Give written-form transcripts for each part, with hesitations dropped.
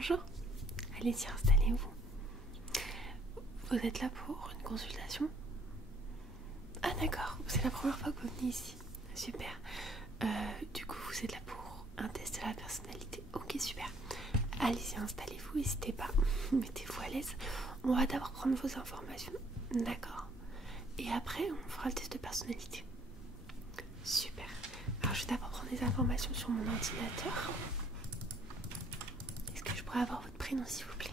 Bonjour. Allez-y, installez-vous. Vous êtes là pour une consultation? Ah d'accord, c'est la première fois que vous venez ici. Super. Du coup, vous êtes là pour un test de la personnalité. Ok, super. Allez-y, installez-vous, n'hésitez pas. Mettez-vous à l'aise. On va d'abord prendre vos informations. D'accord. Et après, on fera le test de personnalité. Super. Alors, je vais d'abord prendre des informations sur mon ordinateur. Est-ce que je pourrais avoir votre prénom, s'il vous plaît?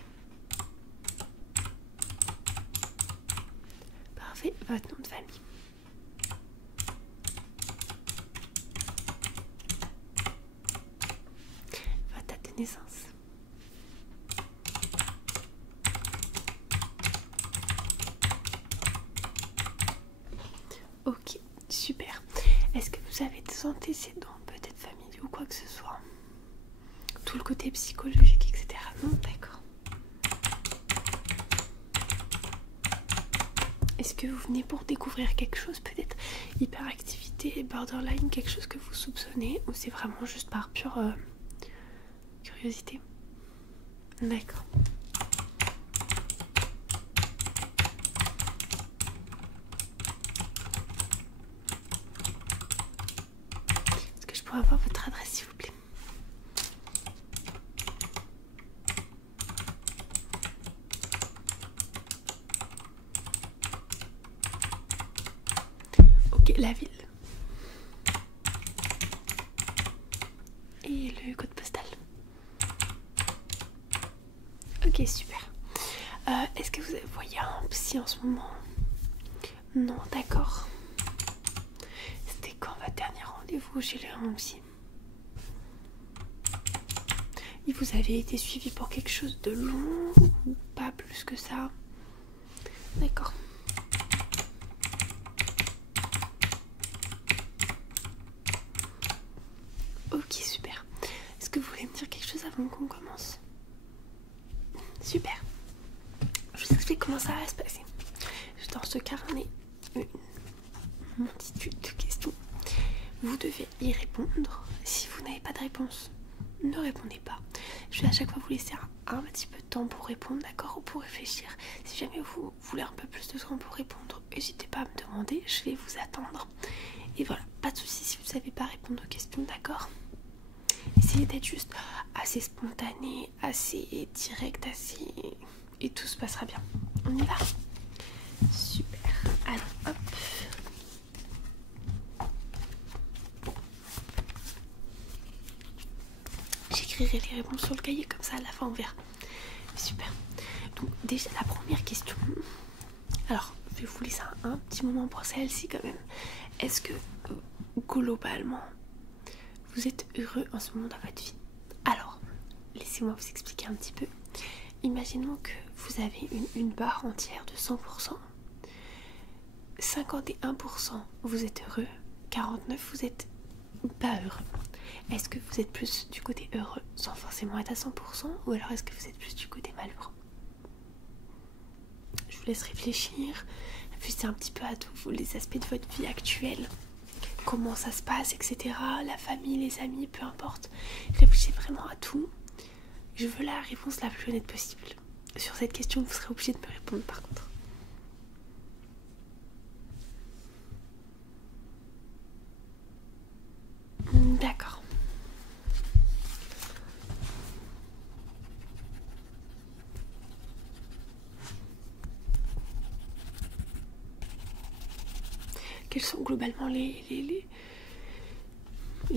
Parfait. Votre nom de famille? Votre date de naissance? Ok, super. Est-ce que vous avez des antécédents, peut-être familiaux ou quoi que ce soit? Tout le côté psychologique, etc. Non, d'accord. Est-ce que vous venez pour découvrir quelque chose, peut-être hyperactivité, borderline, quelque chose que vous soupçonnez, ou c'est vraiment juste par pure curiosité? D'accord. Est-ce que je pourrais avoir votre adresse, s'il vous plaît? Ok, la ville. Et le code postal. Ok, super. Est-ce que vous voyez un psy en ce moment? Non, d'accord. C'était quand votre dernier rendez-vous chez le psy? Et vous avez été suivi pour quelque chose de long ou pas plus que ça? D'accord. Ok, super. Est-ce que vous voulez me dire quelque chose avant qu'on commence? Super. Je vous explique comment ça va se passer. Dans ce carnet, une multitude de questions. Vous devez y répondre. Si vous n'avez pas de réponse, ne répondez pas. Je vais à chaque fois vous laisser un petit peu de temps pour répondre, d'accord, ou pour réfléchir. Si jamais vous voulez un peu plus de temps pour répondre, n'hésitez pas à me demander, je vais vous attendre. Et voilà, pas de soucis si vous ne savez pas répondre aux questions, d'accord? Essayez d'être juste assez spontané, assez direct, assez... et tout se passera bien. On y va? Super. Alors, hop. J'écrirai les réponses sur le cahier, comme ça à la fin on verra. Super. Donc déjà la première question. Alors, je vais vous laisser un petit moment pour celle-ci quand même. Est-ce que globalement vous êtes heureux en ce moment dans votre vie? Alors, laissez-moi vous expliquer un petit peu. Imaginons que vous avez une barre entière de 100%. 51% vous êtes heureux, 49% vous êtes pas heureux. Est-ce que vous êtes plus du côté heureux sans forcément être à 100%, ou alors est-ce que vous êtes plus du côté malheureux? Je vous laisse réfléchir, réfléchissez un petit peu à tous les aspects de votre vie actuelle, comment ça se passe, etc. La famille, les amis, peu importe. Réfléchissez vraiment à tout. Je veux la réponse la plus honnête possible. Sur cette question, vous serez obligé de me répondre par contre. D'accord. Quels sont globalement les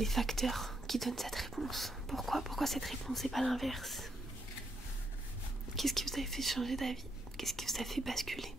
facteurs qui donnent cette réponse? Pourquoi cette réponse et pas l'inverse? Qu'est-ce qui vous a fait changer d'avis? Qu'est-ce qui vous a fait basculer?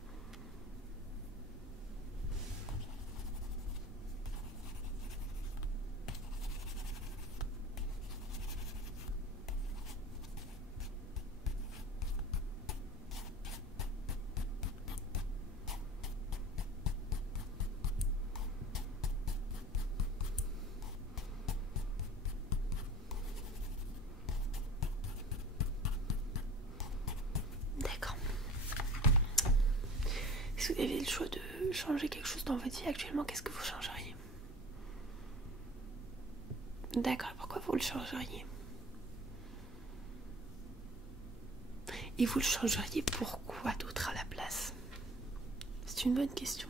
D'accord. Si vous avez le choix de changer quelque chose dans votre vie actuellement, qu'est-ce que vous changeriez? D'accord, pourquoi vous le changeriez? Et vous le changeriez pour quoi d'autre à la place? C'est une bonne question,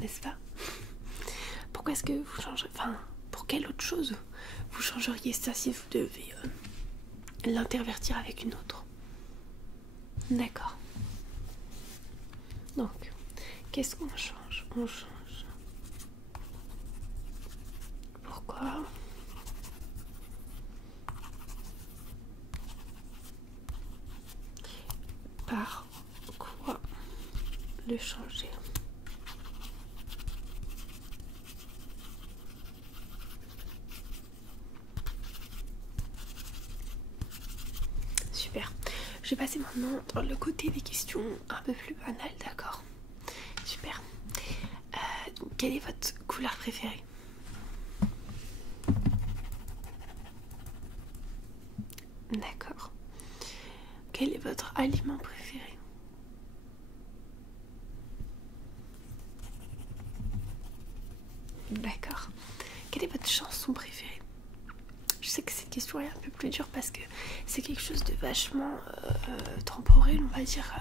n'est-ce pas? Pourquoi est-ce que vous changeriez... Enfin, pour quelle autre chose vous changeriez ça si vous devez l'intervertir avec une autre? D'accord. Donc, qu'est-ce qu'on change? On change. Pourquoi? Par quoi le changer? Super. Je vais passer maintenant dans le côté des questions un peu plus banales, d'accord? Super. Donc, quelle est votre couleur préférée? D'accord. Quel est votre aliment préféré? D'accord. Quelle est votre chanson préférée? Je sais que cette question est un peu plus dure parce que c'est quelque chose de vachement temporel, on va dire.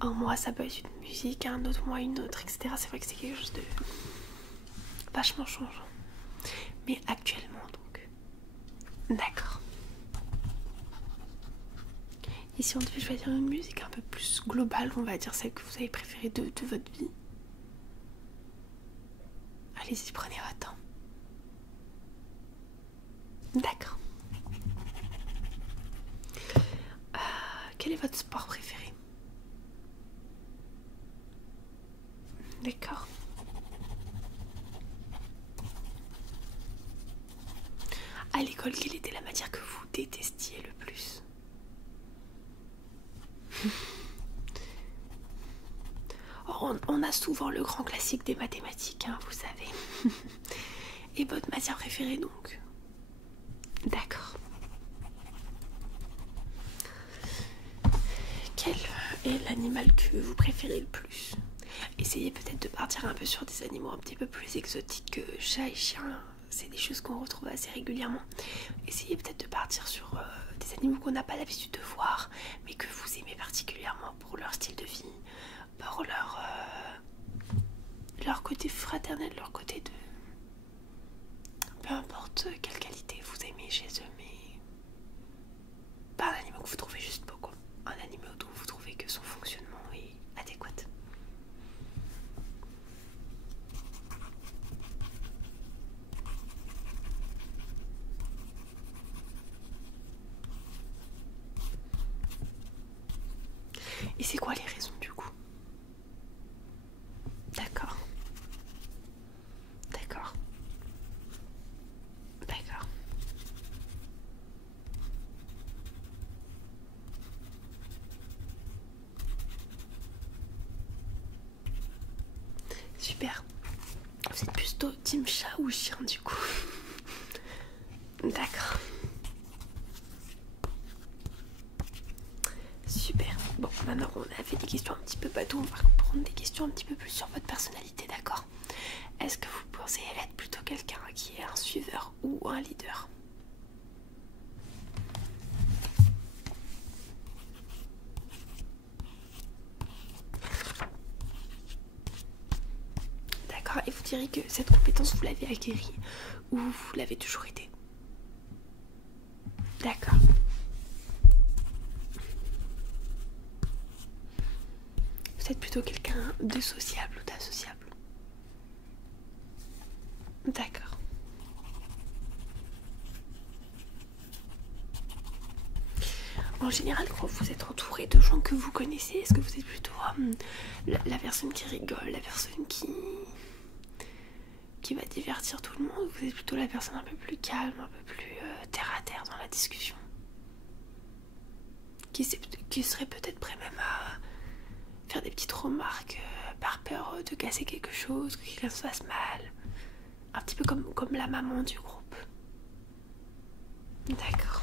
Un mois ça peut être une musique, un autre mois une autre, etc. C'est vrai que c'est quelque chose de vachement changeant. Mais actuellement donc. D'accord. Et si on devait choisir une musique un peu plus globale, on va dire celle que vous avez préférée de votre vie. Allez-y, prenez votre temps. D'accord. Quel est votre sport préféré? D'accord. À l'école, quelle était la matière que vous détestiez le plus? On a souvent le grand classique des mathématiques, hein, vous savez. Et votre matière préférée donc? D'accord. Quel est l'animal que vous préférez le plus? Essayez peut-être de partir un peu sur des animaux un petit peu plus exotiques que chat et chien. C'est des choses qu'on retrouve assez régulièrement. Essayez peut-être de partir sur des animaux qu'on n'a pas l'habitude de voir, mais que vous aimez particulièrement pour leur style de vie, pour leur côté fraternel, leur côté de... Peu importe quelle qualité vous aimez chez eux, mais pas un animal que vous trouvez juste beau, quoi. Un animal dont vous trouvez que son fonctionnement est adéquat. Et c'est quoi les raisons du coup? D'accord. D'accord. D'accord. Super. Vous êtes plutôt team chat ou chien du coup? D'accord. Super. Bon, maintenant on a fait des questions un petit peu bateau, on va prendre des questions un petit peu plus sur votre personnalité, d'accord? Est-ce que vous pensez être plutôt quelqu'un qui est un suiveur ou un leader? D'accord, et vous direz que cette compétence vous l'avez acquérie ou vous l'avez toujours été? D'accord. Vous êtes plutôt quelqu'un de sociable ou d'associable? D'accord. En général, quand vous êtes entouré de gens que vous connaissez, est-ce que vous êtes plutôt la personne qui rigole, la personne qui va divertir tout le monde, ou vous êtes plutôt la personne un peu plus calme, un peu plus terre à terre dans la discussion, qui serait peut-être prêt même à faire des petites remarques par peur de casser quelque chose, que quelqu'un se fasse mal, un petit peu comme la maman du groupe? D'accord.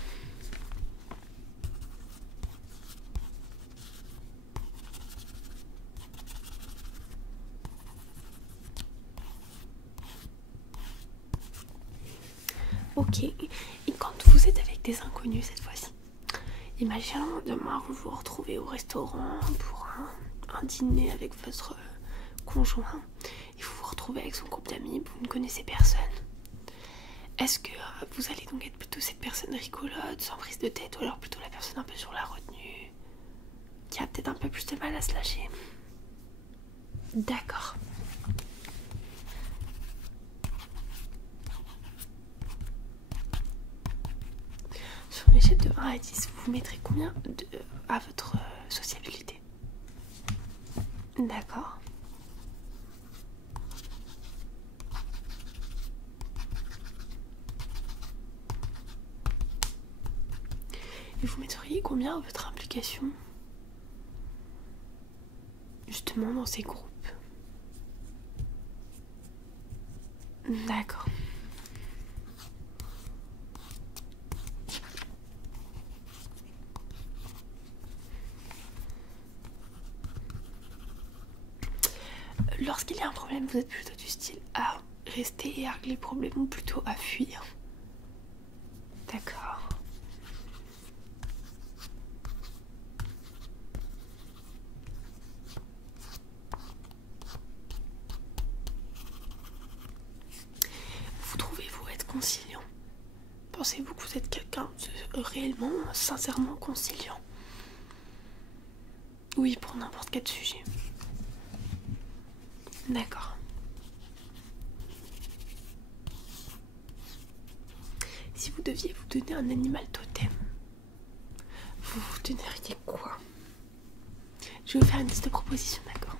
Ok, et quand vous êtes avec des inconnus cette fois-ci, Imaginons demain vous vous retrouvez au restaurant pour un dîner avec votre conjoint et vous vous retrouvez avec son groupe d'amis, vous ne connaissez personne. Est-ce que vous allez donc être plutôt cette personne rigolote, sans prise de tête, ou alors plutôt la personne un peu sur la retenue, qui a peut-être un peu plus de mal à se lâcher? D'accord. Sur une échelle de 1 à 10, vous mettrez combien à votre sociabilité? D'accord. Et vous mettriez combien à votre implication justement dans ces groupes? D'accord. Lorsqu'il y a un problème, vous êtes plutôt du style à rester et à régler le problème ou plutôt à fuir? D'accord. Vous trouvez-vous être conciliant? Pensez-vous que vous êtes quelqu'un de réellement, sincèrement conciliant? Oui, pour n'importe quel sujet. D'accord. Si vous deviez vous donner un animal totem, vous vous donneriez quoi? Je vais vous faire une liste de propositions, d'accord?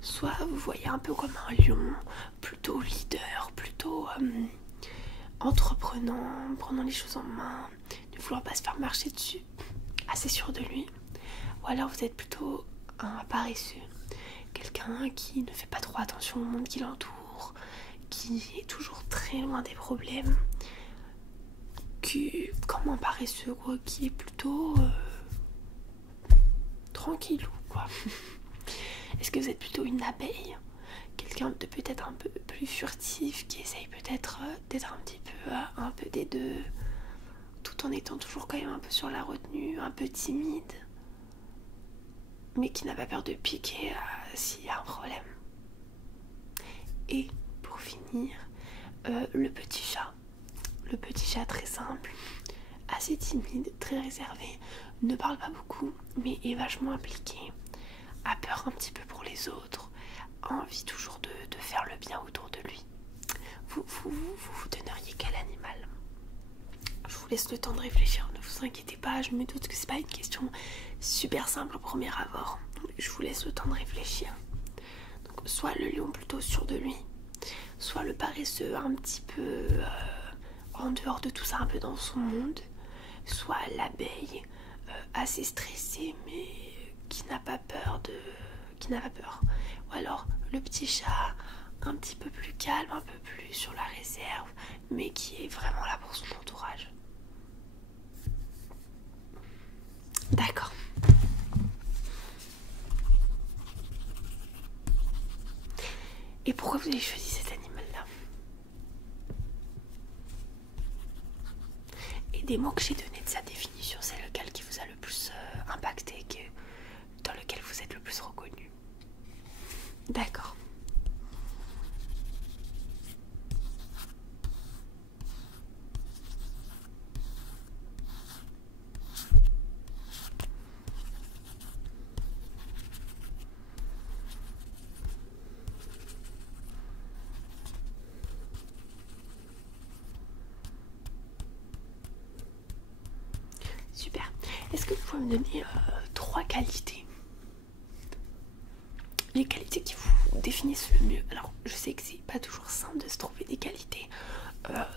Soit vous voyez un peu comme un lion, plutôt leader, plutôt entreprenant, prenant les choses en main, ne voulant pas se faire marcher dessus, assez sûr de lui. Ou alors vous êtes plutôt un paresseux, quelqu'un qui ne fait pas trop attention au monde qui l'entoure, qui est toujours très loin des problèmes, qui, comme un paresseux quoi, qui est plutôt tranquillou quoi. Est-ce que vous êtes plutôt une abeille, quelqu'un de peut-être un peu plus furtif, qui essaye peut-être d'être un peu des deux, tout en étant toujours quand même un peu sur la retenue, un peu timide, mais qui n'a pas peur de piquer s'il y a un problème? Et pour finir, le petit chat. Le petit chat très simple, assez timide, très réservé, ne parle pas beaucoup, mais est vachement impliqué, a peur un petit peu pour les autres, a envie toujours de faire le bien autour de lui. Vous donneriez quel animal? Je vous laisse le temps de réfléchir, ne vous inquiétez pas, je me doute que c'est pas une question super simple au premier abord. Je vous laisse le temps de réfléchir. Donc, soit le lion plutôt sûr de lui, soit le paresseux un petit peu en dehors de tout ça, un peu dans son monde, soit l'abeille assez stressée mais qui n'a pas peur. Ou alors le petit chat un petit peu plus calme, un peu plus sur la réserve, mais qui est vraiment là pour son entourage. D'accord. Et pourquoi vous avez choisi cet animal-là? Et des mots que j'ai donnés de sa définition, c'est lequel qui vous a le plus impacté, dans lequel vous êtes le plus reconnu? D'accord. Super. Est-ce que vous pouvez me donner 3 qualités? Les qualités qui vous définissent le mieux. Alors, je sais que c'est pas toujours simple de se trouver des qualités.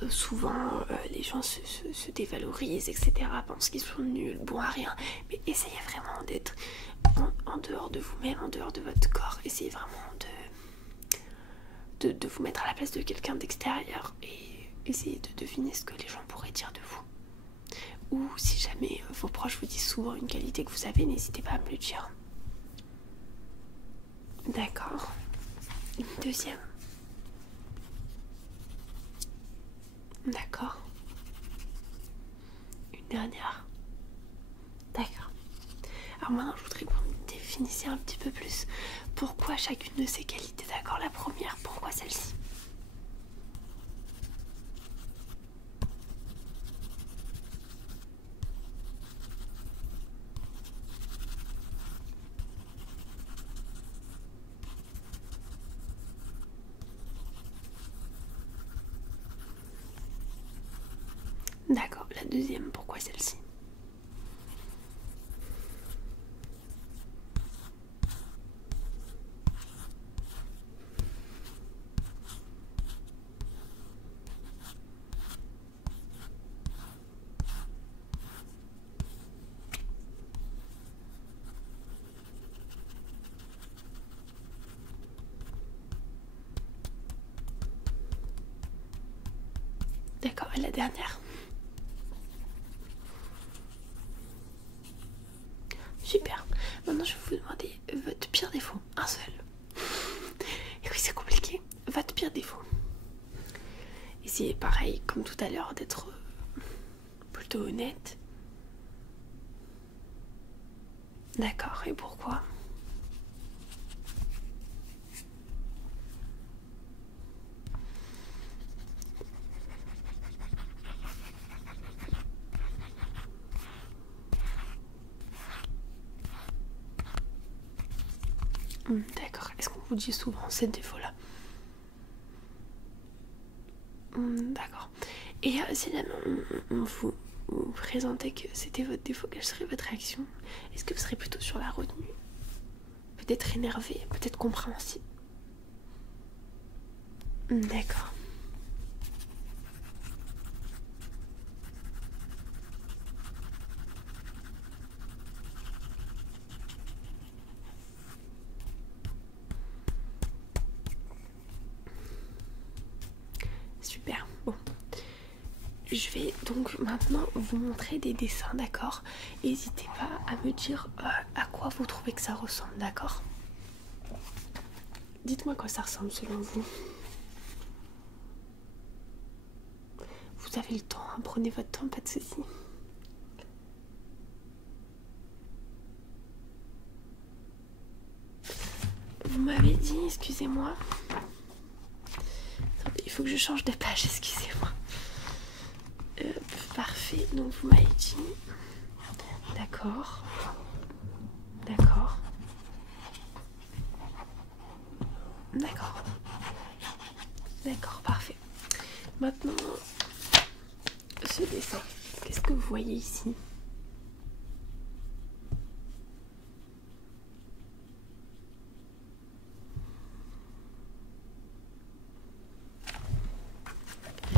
Souvent, les gens se dévalorisent, etc. Pensent qu'ils sont nuls, bons à rien. Mais essayez vraiment d'être en dehors de vous-même, en dehors de votre corps. Essayez vraiment de vous mettre à la place de quelqu'un d'extérieur et essayez de deviner ce que les gens pourraient dire de vous. Ou si jamais vos proches vous disent souvent une qualité que vous avez, n'hésitez pas à me le dire. D'accord. Une deuxième. D'accord. Une dernière. Alors maintenant, je voudrais que vous me définissiez un petit peu plus pourquoi chacune de ces qualités, d'accord? La première, pourquoi celle-ci? D'accord, la deuxième, pourquoi celle-ci? D'accord, et la dernière? Super. Maintenant, je vais vous demander votre pire défaut. Un seul. Et oui, c'est compliqué. Votre pire défaut. Essayez pareil, comme tout à l'heure, d'être plutôt honnête. D'accord, et pourquoi? D'accord, est-ce qu'on vous dit souvent ces défauts-là? D'accord. Et si jamais on vous présentait que c'était votre défaut, quelle serait votre réaction? Est-ce que vous serez plutôt sur la retenue? Peut-être énervé, peut-être compréhensible? D'accord. Super. Bon. Je vais donc maintenant vous montrer des dessins, d'accord? N'hésitez pas à me dire à quoi vous trouvez que ça ressemble, d'accord? Dites-moi quoi ça ressemble selon vous. Vous avez le temps, hein, prenez votre temps, pas de soucis. Vous m'avez dit, excusez-moi. Attendez, il faut que je change de page, excusez-moi. Parfait, donc vous m'avez dit. D'accord. D'accord. D'accord. D'accord, parfait. Maintenant, ce dessin, qu'est-ce que vous voyez ici?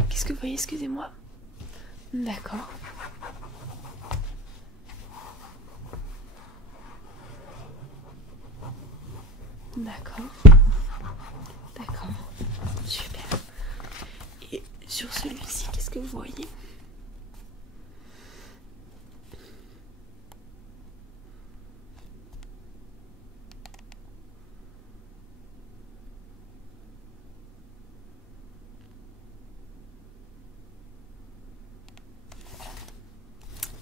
Qu'est-ce que vous voyez, excusez-moi? D'accord. D'accord. D'accord. Super. Et sur celui-ci, qu'est-ce que vous voyez?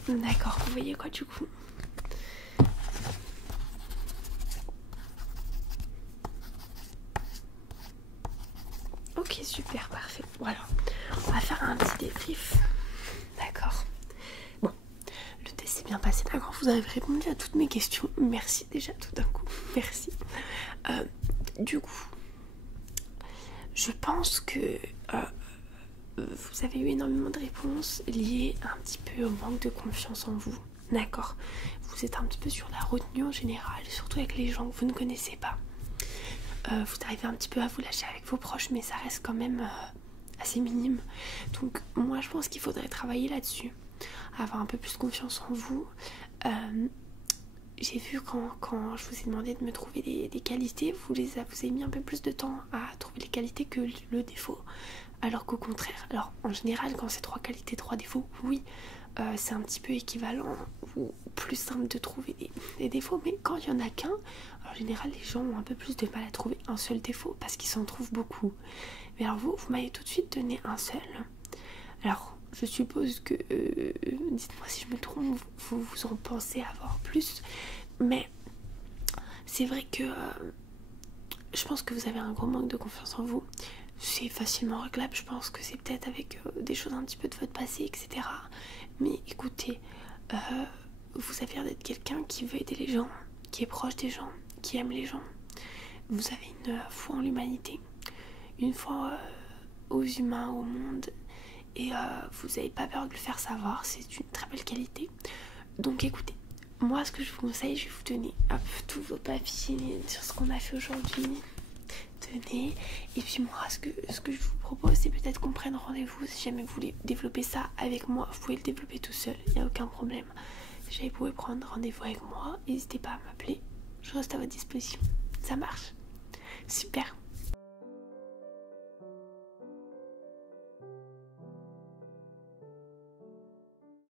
D'accord, vous voyez quoi du coup? Ok, super, parfait. Voilà, on va faire un petit débrief. D'accord. Bon, le test s'est bien passé, d'accord? Vous avez répondu à toutes mes questions. Merci déjà tout d'un coup. Merci. Du coup, je pense que vous avez eu énormément de réponses liées un petit peu au manque de confiance en vous. D'accord? Vous êtes un petit peu sur la retenue en général, surtout avec les gens que vous ne connaissez pas. Vous arrivez un petit peu à vous lâcher avec vos proches, mais ça reste quand même assez minime. Donc moi je pense qu'il faudrait travailler là-dessus, avoir un peu plus confiance en vous. J'ai vu quand je vous ai demandé de me trouver des qualités, vous avez mis un peu plus de temps à trouver les qualités que le défaut. Alors qu'au contraire, alors en général quand c'est 3 qualités, 3 défauts, oui, c'est un petit peu équivalent ou plus simple de trouver des défauts. Mais quand il n'y en a qu'un, en général les gens ont un peu plus de mal à trouver un seul défaut parce qu'ils s'en trouvent beaucoup. Mais alors vous m'avez tout de suite donné un seul. Alors je suppose que, dites-moi si je me trompe, vous en pensez avoir plus. Mais c'est vrai que je pense que vous avez un gros manque de confiance en vous. C'est facilement réglable, je pense que c'est peut-être avec des choses un petit peu de votre passé, etc. Mais écoutez, vous avez l'air d'être quelqu'un qui veut aider les gens, qui est proche des gens, qui aime les gens. Vous avez une foi en l'humanité, une foi aux humains, au monde, et vous n'avez pas peur de le faire savoir, c'est une très belle qualité. Donc écoutez, moi ce que je vous conseille, je vais vous donner tous vos papiers sur ce qu'on a fait aujourd'hui. Tenez, et puis moi ce que je vous propose, c'est peut-être qu'on prenne rendez-vous. Si jamais vous voulez développer ça avec moi, vous pouvez le développer tout seul, il n'y a aucun problème. Si jamais vous pouvez prendre rendez-vous avec moi, n'hésitez pas à m'appeler, je reste à votre disposition. Ça marche? Super.